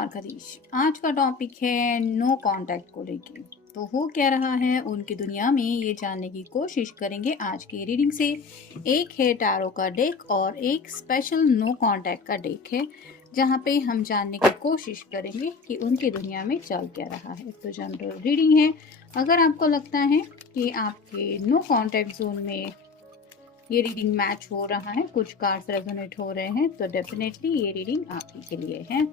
नमस्कार खदीश। आज का टॉपिक है नो कांटेक्ट को लेके। तो हो क्या रहा है उनकी दुनिया में, ये जानने की कोशिश करेंगे आज की रीडिंग से। एक है टैरो का डेक और एक स्पेशल नो कांटेक्ट का डेक है, जहाँ पे हम जानने की कोशिश करेंगे कि उनकी दुनिया में चल क्या रहा है। तो जनरल रीडिंग है। अगर आपको लगता है कि आपके नो कांटेक्ट जोन में ये रीडिंग मैच हो रहा है, कुछ कार्ड्स रेजोनेट हो रहे हैं, तो डेफिनेटली ये रीडिंग आप ही के लिए है।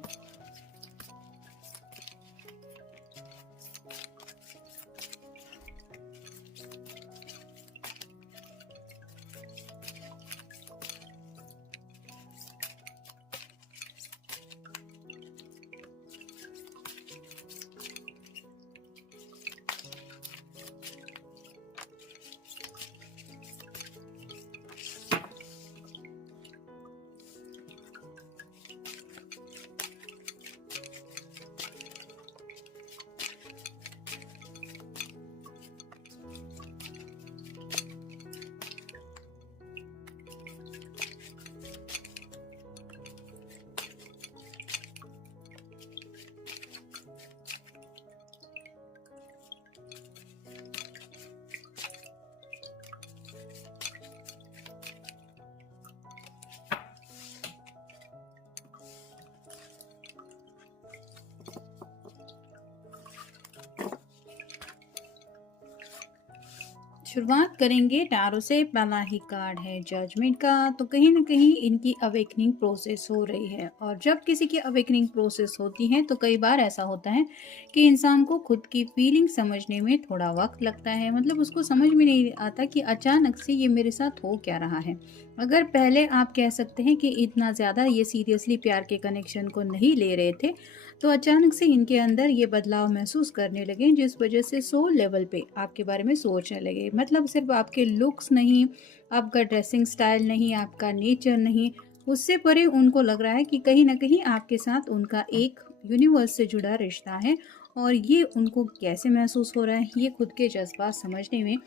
शुरुआत करेंगे टैरो से। पहला ही कार्ड है जजमेंट का। तो कहीं ना कहीं इनकी अवेकनिंग प्रोसेस हो रही है, और जब किसी की अवेकनिंग प्रोसेस होती है तो कई बार ऐसा होता है कि इंसान को खुद की फीलिंग समझने में थोड़ा वक्त लगता है। मतलब उसको समझ में नहीं आता कि अचानक से ये मेरे साथ हो क्या रहा है। अगर पहले आप कह सकते हैं कि इतना ज़्यादा ये सीरियसली प्यार के कनेक्शन को नहीं ले रहे थे, तो अचानक से इनके अंदर ये बदलाव महसूस करने लगे, जिस वजह से सोल लेवल पे आपके बारे में सोचने लगे। मतलब सिर्फ आपके लुक्स नहीं, आपका ड्रेसिंग स्टाइल नहीं, आपका नेचर नहीं, उससे परे उनको लग रहा है कि कहीं ना कहीं आपके साथ उनका एक यूनिवर्स से जुड़ा रिश्ता है। और ये उनको कैसे महसूस हो रहा है, ये खुद के जज्बात समझने में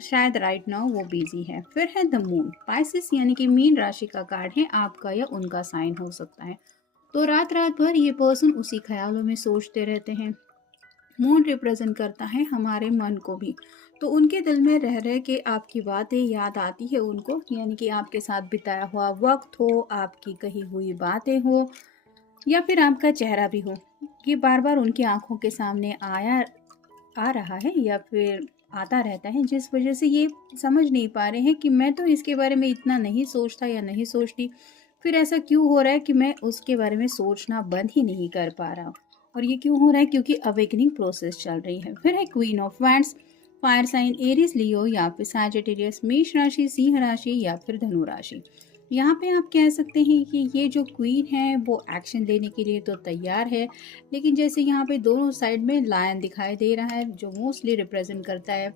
शायद राइट नाउ वो बिजी है। फिर है द मून, पाइसिस यानी कि मीन राशि का कार्ड है। आपका या उनका साइन हो सकता है। तो रात रात भर ये पर्सन उसी ख्यालों में सोचते रहते हैं। मून रिप्रेजेंट करता है हमारे मन को भी। तो उनके दिल में रह रह के आपकी बातें याद आती है उनको, यानी कि आपके साथ बिताया हुआ वक्त हो, आपकी कही हुई बातें हो, या फिर आपका चेहरा भी हो। ये बार बार उनकी आंखों के सामने आ रहा है या फिर आता रहता है, जिस वजह से ये समझ नहीं पा रहे हैं कि मैं तो इसके बारे में इतना नहीं सोचता या नहीं सोचती, फिर ऐसा क्यों हो रहा है कि मैं उसके बारे में सोचना बंद ही नहीं कर पा रहा हूँ। और ये क्यों हो रहा है? क्योंकि अवेकनिंग प्रोसेस चल रही है। फिर है queen of wands, fire sign Aries Leo या फिर सैजिटेरियस, मेष राशि, सिंह राशि या फिर धनु राशि। यहाँ पे आप कह सकते हैं कि ये जो क्वीन है वो एक्शन लेने के लिए तो तैयार है, लेकिन जैसे यहाँ पे दोनों साइड में लायन दिखाई दे रहा है, जो मोस्टली रिप्रेजेंट करता है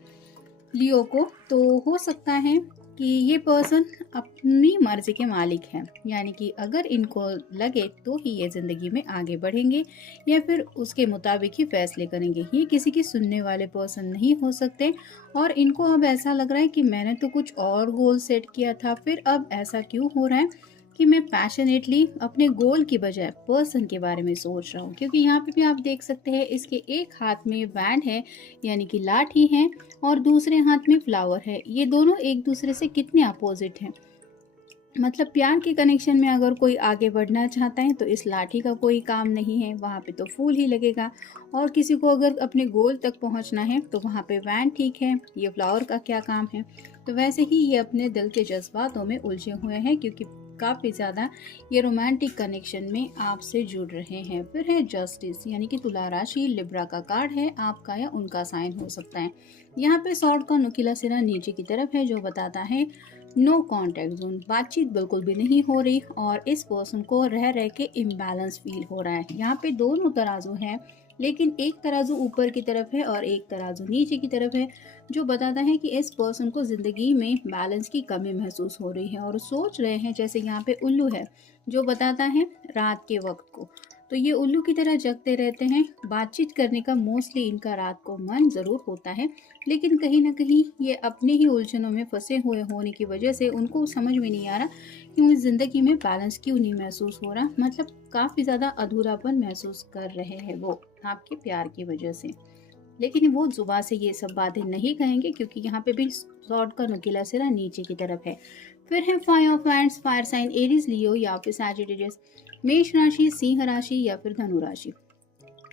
लियो को। तो हो सकता है कि ये पर्सन अपनी मर्जी के मालिक हैं, यानी कि अगर इनको लगे तो ही ये ज़िंदगी में आगे बढ़ेंगे या फिर उसके मुताबिक ही फैसले करेंगे। ये किसी की सुनने वाले पर्सन नहीं हो सकते। और इनको अब ऐसा लग रहा है कि मैंने तो कुछ और गोल सेट किया था, फिर अब ऐसा क्यों हो रहा है कि मैं पैशनेटली अपने गोल की बजाय पर्सन के बारे में सोच रहा हूँ। क्योंकि यहाँ पे भी आप देख सकते हैं इसके एक हाथ में बैंड है, यानी कि लाठी है, और दूसरे हाथ में फ्लावर है। ये दोनों एक दूसरे से कितने अपोजिट हैं। मतलब प्यार के कनेक्शन में अगर कोई आगे बढ़ना चाहता है तो इस लाठी का कोई काम नहीं है, वहाँ पे तो फूल ही लगेगा। और किसी को अगर अपने गोल तक पहुँचना है तो वहाँ पे वैन ठीक है, ये फ्लावर का क्या काम है। तो वैसे ही ये अपने दिल के जज्बातों में उलझे हुए हैं, क्योंकि काफ़ी ज़्यादा ये रोमांटिक कनेक्शन में आपसे जुड़ रहे हैं। फिर है जस्टिस, यानी कि तुला राशि, लिब्रा का कार्ड है। आपका या उनका साइन हो सकता है। यहाँ पे सॉर्ड का नुकीला सिरा नीचे की तरफ है, जो बताता है नो कॉन्टैक्ट जोन। बातचीत बिल्कुल भी नहीं हो रही और इस पर्सन को रह रह के इम्बैलेंस फील हो रहा है। यहाँ पे दोनों तराजू हैं, लेकिन एक तराजू ऊपर की तरफ है और एक तराजू नीचे की तरफ है, जो बताता है कि इस पर्सन को ज़िंदगी में बैलेंस की कमी महसूस हो रही है और सोच रहे हैं। जैसे यहाँ पे उल्लू है, जो बताता है रात के वक्त को। तो ये उल्लू की तरह जगते रहते हैं। बातचीत करने का मोस्टली इनका रात को मन ज़रूर होता है, लेकिन कहीं न कहीं ये अपने ही उलझनों में फँसे हुए होने की वजह से उनको समझ में नहीं आ रहा कि मुझे ज़िंदगी में बैलेंस क्यों नहीं महसूस हो रहा। मतलब काफ़ी ज़्यादा अधूरापन महसूस कर रहे हैं वो, आपके प्यार की वजह से। लेकिन वो ज़ुबान से ये सब बातें नहीं कहेंगे, क्योंकि यहाँ पे भी स्वॉर्ड का नुकीला सिरा नीचे की तरफ है। फिर है five of wands, fire sign Aries, Leo या फिर सैजिटेरियस, मेष राशि, सिंह राशि या फिर धनु राशि।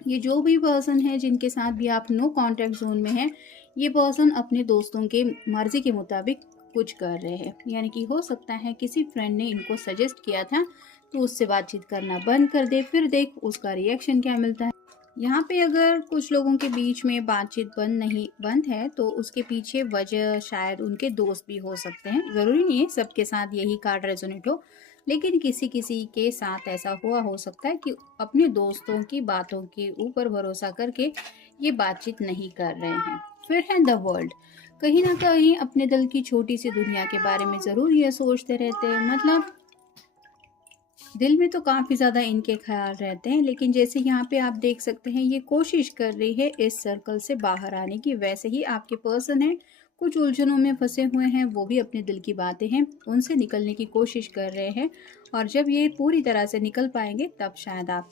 ये जो भी पर्सन है जिनके साथ भी आप नो कांटेक्ट जोन में हैं, ये पर्सन अपने दोस्तों के मर्जी के मुताबिक कुछ कर रहे हैं। यानी कि हो सकता है किसी फ्रेंड ने इनको सजेस्ट किया था, तो उससे बातचीत करना बंद कर दे, फिर देख उसका रिएक्शन क्या मिलता है। यहाँ पे अगर कुछ लोगों के बीच में बातचीत बंद है, तो उसके पीछे वजह शायद उनके दोस्त भी हो सकते हैं। ज़रूरी नहीं है सबके साथ यही कार्ड रेजोनेट हो, लेकिन किसी किसी के साथ ऐसा हुआ हो सकता है कि अपने दोस्तों की बातों के ऊपर भरोसा करके ये बातचीत नहीं कर रहे हैं। फिर है द वर्ल्ड, कहीं ना कहीं अपने दिल की छोटी सी दुनिया के बारे में ज़रूर ये सोचते रहते हैं। मतलब दिल में तो काफ़ी ज़्यादा इनके ख्याल रहते हैं, लेकिन जैसे यहाँ पे आप देख सकते हैं ये कोशिश कर रही है इस सर्कल से बाहर आने की। वैसे ही आपके पर्सन है कुछ उलझनों में फंसे हुए हैं, वो भी अपने दिल की बातें हैं उनसे निकलने की कोशिश कर रहे हैं। और जब ये पूरी तरह से निकल पाएंगे तब शायद आप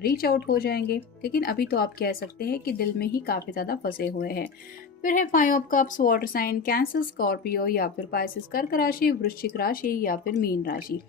रीच आउट हो जाएंगे, लेकिन अभी तो आप कह सकते हैं कि दिल में ही काफ़ी ज़्यादा फंसे हुए हैं। फिर है five of cups, water sign, Cancer, Scorpio या फिर पाइसेस, कर्क राशि, वृश्चिक राशि या फिर मीन राशि।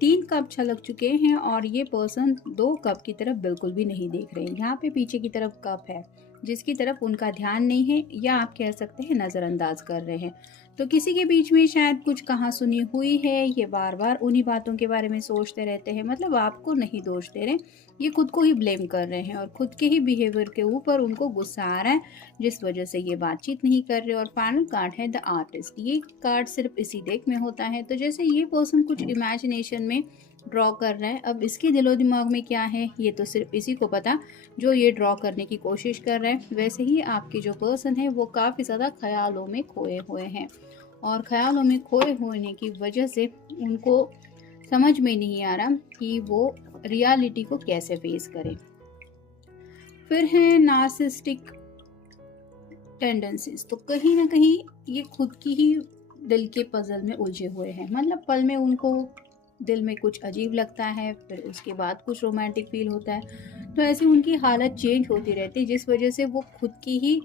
3 कप छलक चुके हैं और ये पर्सन 2 कप की तरफ बिल्कुल भी नहीं देख रहे हैं। यहाँ पे पीछे की तरफ कप है जिसकी तरफ उनका ध्यान नहीं है, या आप कह सकते हैं नज़रअंदाज कर रहे हैं। तो किसी के बीच में शायद कुछ कहा सुनी हुई है, ये बार बार उन्हीं बातों के बारे में सोचते रहते हैं। मतलब आपको नहीं दोष दे रहे, ये खुद को ही ब्लेम कर रहे हैं और खुद के ही बिहेवियर के ऊपर उनको गुस्सा आ रहा है, जिस वजह से ये बातचीत नहीं कर रहे। और फाइनल कार्ड है द आर्टिस्ट, ये कार्ड सिर्फ इसी डेक में होता है। तो जैसे ये पर्सन कुछ इमेजिनेशन में ड्रॉ कर रहा है, अब इसके दिलो दिमाग में क्या है ये तो सिर्फ इसी को पता जो ये ड्रॉ करने की कोशिश कर रहा है। वैसे ही आपके जो पर्सन है वो काफ़ी ज़्यादा ख्यालों में खोए हुए हैं, और ख्यालों में खोए होने की वजह से उनको समझ में नहीं आ रहा कि वो रियलिटी को कैसे फेस करें। फिर है नार्सिस्टिक टेंडेंसीज, तो कहीं ना कहीं ये खुद की ही दिल के पजल में उलझे हुए हैं। मतलब पल में उनको दिल में कुछ अजीब लगता है, फिर उसके बाद कुछ रोमांटिक फील होता है। तो ऐसे उनकी हालत चेंज होती रहती है, जिस वजह से वो खुद की ही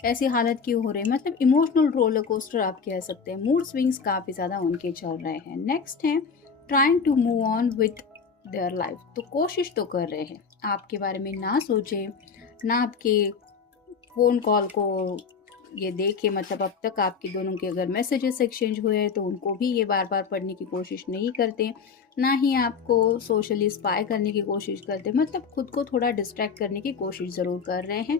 ऐसी हालत क्यों हो रही है। मतलब इमोशनल रोलर कोस्टर आप कह सकते हैं। मूड स्विंग्स काफ़ी ज़्यादा उनके चल रहे हैं। नेक्स्ट है trying to move on with their life, तो कोशिश तो कर रहे हैं आपके बारे में ना सोचे, ना आपके फ़ोन कॉल को ये देखे। मतलब अब तक आपके दोनों के अगर मैसेजेस एक्सचेंज हुए हैं तो उनको भी ये बार बार पढ़ने की कोशिश नहीं करते, ना ही आपको सोशली स्पाई करने की कोशिश करते। मतलब खुद को थोड़ा डिस्ट्रैक्ट करने की कोशिश ज़रूर कर रहे हैं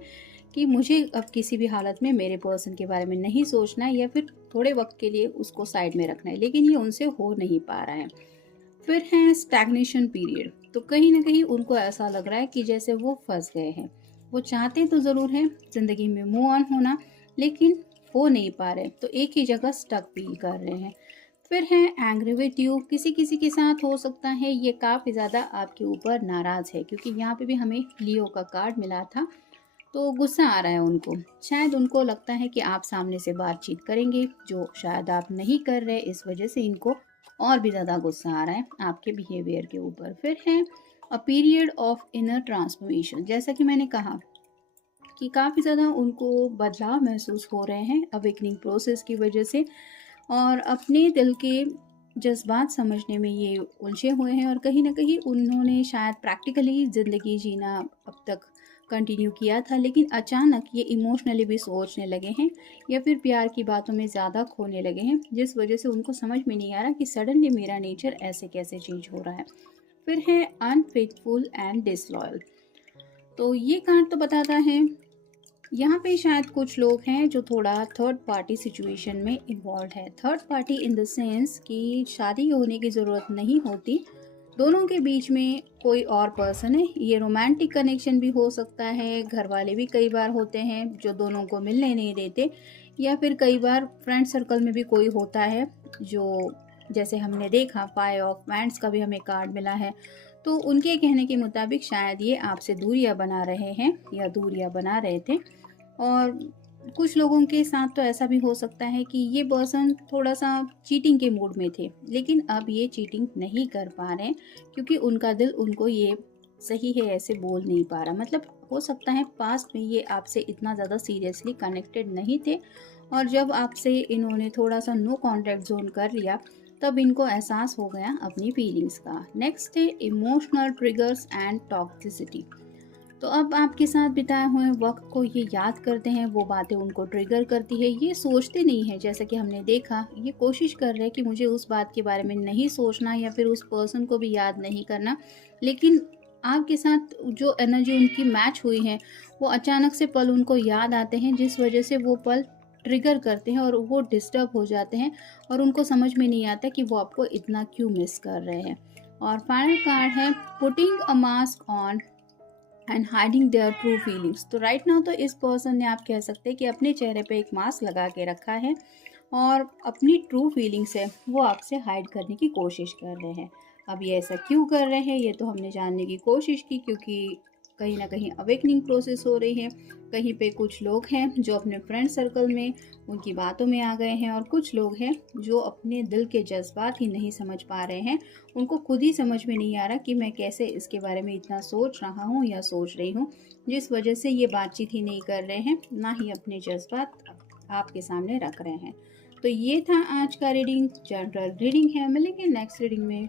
कि मुझे अब किसी भी हालत में मेरे पर्सन के बारे में नहीं सोचना है, या फिर थोड़े वक्त के लिए उसको साइड में रखना है, लेकिन ये उनसे हो नहीं पा रहा है। फिर है स्टैग्नेशन पीरियड, तो कहीं ना कहीं उनको ऐसा लग रहा है कि जैसे वो फंस गए हैं। वो चाहते तो ज़रूर हैं ज़िंदगी में मूव ऑन होना, लेकिन हो नहीं पा रहे, तो एक ही जगह स्टक फील कर रहे हैं। फिर है एंग्री विथ यू, किसी किसी के साथ हो सकता है ये काफ़ी ज़्यादा आपके ऊपर नाराज़ है, क्योंकि यहाँ पे भी हमें लियो का कार्ड मिला था। तो गुस्सा आ रहा है उनको, शायद उनको लगता है कि आप सामने से बातचीत करेंगे, जो शायद आप नहीं कर रहे। इस वजह से इनको और भी ज़्यादा गुस्सा आ रहा है आपके बिहेवियर के ऊपर। फिर है a period of inner transformation, जैसा कि मैंने कहा कि काफ़ी ज़्यादा उनको बदलाव महसूस हो रहे हैं अवेकनिंग प्रोसेस की वजह से, और अपने दिल के जज्बात समझने में ये उलझे हुए हैं। और कहीं ना कहीं उन्होंने शायद प्रैक्टिकली ज़िंदगी जीना अब तक कंटिन्यू किया था, लेकिन अचानक ये इमोशनली भी सोचने लगे हैं, या फिर प्यार की बातों में ज़्यादा खोने लगे हैं, जिस वजह से उनको समझ में नहीं आ रहा कि सडनली मेरा नेचर ऐसे कैसे चेंज हो रहा है। फिर है अनफेथफुल एंड डिसलॉयल, तो ये कार्ड तो बताता है यहाँ पे शायद कुछ लोग हैं जो थोड़ा थर्ड पार्टी सिचुएशन में इन्वॉल्व है। Third party in the sense कि शादी होने की ज़रूरत नहीं होती, दोनों के बीच में कोई और पर्सन है। ये रोमांटिक कनेक्शन भी हो सकता है, घर वाले भी कई बार होते हैं जो दोनों को मिलने नहीं देते, या फिर कई बार फ्रेंड सर्कल में भी कोई होता है जो, जैसे हमने देखा फाइव ऑफ वैंड्स का भी हमें कार्ड मिला है। तो उनके कहने के मुताबिक शायद ये आपसे दूरियां बना रहे हैं या दूरियां बना रहे थे। और कुछ लोगों के साथ तो ऐसा भी हो सकता है कि ये पर्सन थोड़ा-सा चीटिंग के मूड में थे, लेकिन अब ये चीटिंग नहीं कर पा रहे हैं क्योंकि उनका दिल उनको ये सही है ऐसे बोल नहीं पा रहा। मतलब हो सकता है पास्ट में ये आपसे इतना ज़्यादा सीरियसली कनेक्टेड नहीं थे और जब आपसे इन्होंने थोड़ा-सा नो कॉन्टैक्ट ज़ोन कर लिया, तब इनको एहसास हो गया अपनी फीलिंग्स का। नेक्स्ट है इमोशनल ट्रिगर्स एंड टॉक्सिसिटी। तो अब आपके साथ बिताए हुए वक़्त को ये याद करते हैं, वो बातें उनको ट्रिगर करती है, ये सोचते नहीं हैं। जैसा कि हमने देखा, ये कोशिश कर रहे हैं कि मुझे उस बात के बारे में नहीं सोचना या फिर उस पर्सन को भी याद नहीं करना। लेकिन आपके साथ जो एनर्जी उनकी मैच हुई है, वो अचानक से पल उनको याद आते हैं, जिस वजह से वो पल ट्रिगर करते हैं और वो डिस्टर्ब हो जाते हैं और उनको समझ में नहीं आता कि वो आपको इतना क्यों मिस कर रहे हैं। और फाइनल कार्ड है putting a mask on and hiding their true feelings. तो राइट नाउ तो इस पर्सन ने, आप कह सकते हैं कि अपने चेहरे पे एक मास्क लगा के रखा है और अपनी ट्रू फीलिंग्स है वो आपसे हाइड करने की कोशिश कर रहे हैं। अब ये ऐसा क्यों कर रहे हैं ये तो हमने जानने की कोशिश की, क्योंकि कहीं ना कहीं अवेकनिंग प्रोसेस हो रही है। कहीं पे कुछ लोग हैं जो अपने फ्रेंड सर्कल में उनकी बातों में आ गए हैं और कुछ लोग हैं जो अपने दिल के जज्बात ही नहीं समझ पा रहे हैं। उनको खुद ही समझ में नहीं आ रहा कि मैं कैसे इसके बारे में इतना सोच रहा हूँ या सोच रही हूँ, जिस वजह से ये बातचीत ही नहीं कर रहे हैं, ना ही अपने जज्बात आपके सामने रख रहे हैं। तो ये था आज का रीडिंग, जनरल रीडिंग है। मिलेंगे नेक्स्ट रीडिंग में।